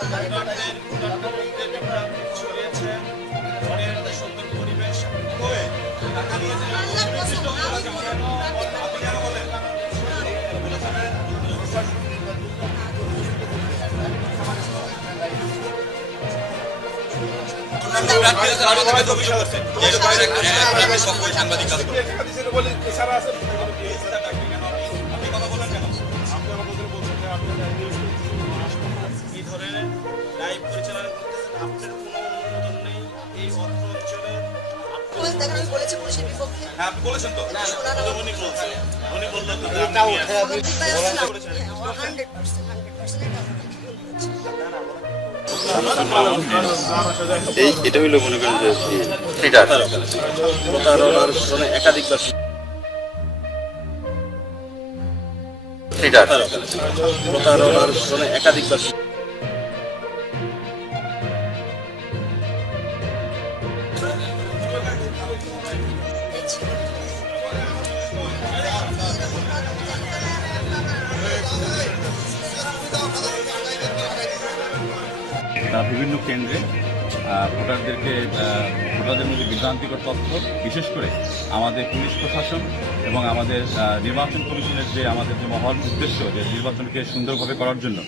ভোটারদের ভোটারদের ব্যাপারে ছড়িয়েছে ঘরের সুন্দর পরিবেশ হয়ে নিয়ে যে নির্দিষ্ট এলাকা লাইভ পরিচালনা করতেছেন আপনার কোনো অনুমোদন নেই এই অত্র অঞ্চলে পুলিশ দেখেন আমি বলেছি পুলিশের বিপক্ষে হ্যাঁ বলেছেন তো উনি বলছেন উনি বললেন তো এটা উঠে হ্যাঁ এই হইল মনে করেন যে থিয়েটার প্রতারণার একাধিকবার কারণে একাধিকবার বিভিন্ন কেন্দ্রে ভোটারদেরকে ভোটারদের মধ্যে বিভ্রান্তিকর তথ্য, বিশেষ করে আমাদের পুলিশ প্রশাসন এবং আমাদের নির্বাচন কমিশনের যে আমাদের যে মহল উদ্দেশ্য যে নির্বাচনকে সুন্দরভাবে করার জন্য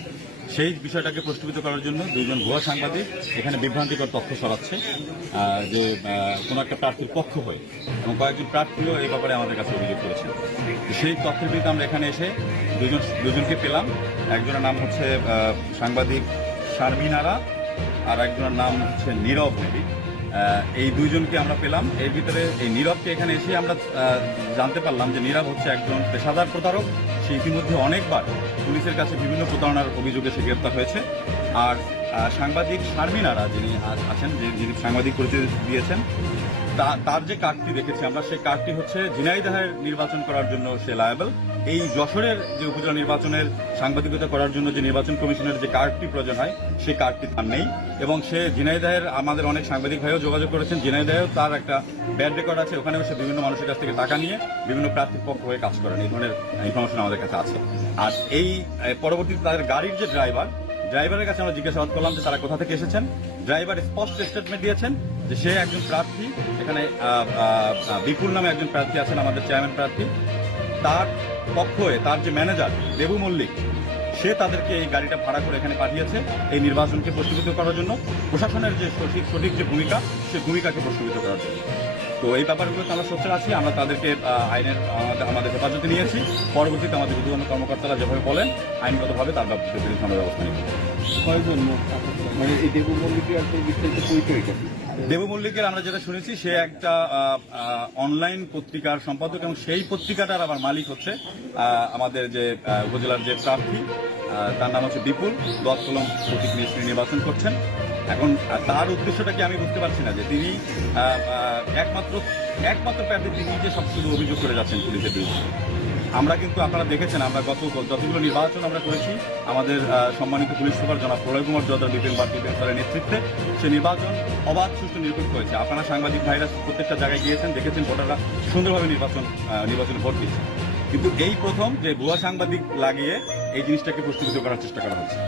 সেই বিষয়টাকে প্রশ্নবিত করার জন্য দুজন ভুয়া সাংবাদিক এখানে বিভ্রান্তিকর তথ্য সরাচ্ছে যে কোনো একটা প্রার্থীর পক্ষ হয়ে এবং কয়েকজন প্রার্থীও এই ব্যাপারে আমাদের কাছে অভিযোগ করেছেন। তো সেই তথ্যের বিরুদ্ধে আমরা এখানে এসে দুজন দুজনকে পেলাম। একজনের নাম হচ্ছে সাংবাদিক শারমিন আরা একজনের নাম হচ্ছে নীরব মেবি এই দুইজনকে আমরা পেলাম। এর ভিতরে এই নীরবকে এখানে এসে আমরা জানতে পারলাম যে নীরব হচ্ছে একজন পেশাদার প্রতারক সে ইতিমধ্যে অনেকবার পুলিশের কাছে বিভিন্ন প্রতারণার অভিযোগে সে গ্রেপ্তার হয়েছে। আর সাংবাদিক শারমিন আরা যিনি আছেন, যে- যিনি সাংবাদিক পরিচয় দিয়েছেন তার যে কার্ডটি দেখেছি আমরা, সেই কার্ডটি হচ্ছে ঝিনাইদহের নির্বাচন করার জন্য সে লায়াবল এই যশোরের যে উপজেলা নির্বাচনের সাংবাদিকতা করার জন্য যে নির্বাচন কমিশনের যে কার্ডটি প্রয়োজন হয়, সেই কার্ডটি তার নেই। এবং সে ঝিনাইদহের আমাদের অনেক সাংবাদিক ভাইও যোগাযোগ করেছেন। ঝিনাইদহেও তার একটা ব্যাড রেকর্ড আছে। ওখানেও সে বিভিন্ন মানুষের কাছ থেকে টাকা নিয়ে বিভিন্ন প্রার্থীর পক্ষ হয়ে কাজ করেন। এই ধরনের ইনফরমেশন আমাদের কাছে আছে। আর এই পরবর্তীতে তাদের গাড়ির যে ড্রাইভার, ড্রাইভারের কাছে আমরা জিজ্ঞাসাবাদ করলাম যে তারা কোথা থেকে এসেছেন। ড্রাইভার স্পষ্ট স্টেটমেন্ট দিয়েছেন যে সে একজন প্রার্থী, এখানে বিপুল নামে একজন প্রার্থী আছেন, আমাদের চেয়ারম্যান প্রার্থী। তার পক্ষ হয়ে তার যে ম্যানেজার দেবু মল্লিক, সে তাদেরকে এই গাড়িটা ভাড়া করে এখানে পাঠিয়েছে এই নির্বাচনকে প্রশ্নবিত করার জন্য। প্রশাসনের যে সঠিক সঠিক যে ভূমিকা, সে ভূমিকাকে প্রশ্নবিত করার জন্য। তো এই ব্যাপারগুলোতে আমরা সোচ্চার আছি। আমরা তাদেরকে আইনের আমাদের আমাদের হেফাজতে নিয়েছি পরবর্তীতে আমাদের উদ্বোধন কর্মকর্তারা যেভাবে বলেন আইনগতভাবে তার বিরুদ্ধে আমরা ব্যবস্থা নিব। কয়জন মানে এই দেবু মল্লিকের আসলে বিস্তারিত পরিচয়টা দেবু মল্লিকের আমরা যেটা শুনেছি সে একটা অনলাইন পত্রিকার সম্পাদক এবং সেই পত্রিকাটার আবার মালিক হচ্ছে আমাদের যে উপজেলার যে প্রার্থী। তার নাম হচ্ছে বিপুল। দশ কলম প্রতীক নিয়ে তিনি নির্বাচন করছেন। এখন তার উদ্দেশ্যটা কি আমি বুঝতে পারছি না, যে তিনি একমাত্র একমাত্র প্রার্থী তিনি যে সব কিছু অভিযোগ করে যাচ্ছেন পুলিশের বিরুদ্ধে। আমরা কিন্তু আপনারা দেখেছেন, আমরা গত যতগুলো নির্বাচন আমরা করেছি, আমাদের সম্মানিত পুলিশ সুপার জনাব প্রলয় কুমার যাদব বিপিন বা বিপিন স্যারের নেতৃত্বে সে নির্বাচন অবাধ, সুষ্ঠু, নিরপেক্ষ হয়েছে। আপনারা সাংবাদিক ভাইরা প্রত্যেকটা জায়গায় গিয়েছেন, দেখেছেন ভোটাররা সুন্দরভাবে নির্বাচন নির্বাচনে ভোট দিচ্ছে কিন্তু এই প্রথম যে ভুয়া সাংবাদিক লাগিয়ে এই জিনিসটাকে প্রস্তুত করার চেষ্টা করা হচ্ছে.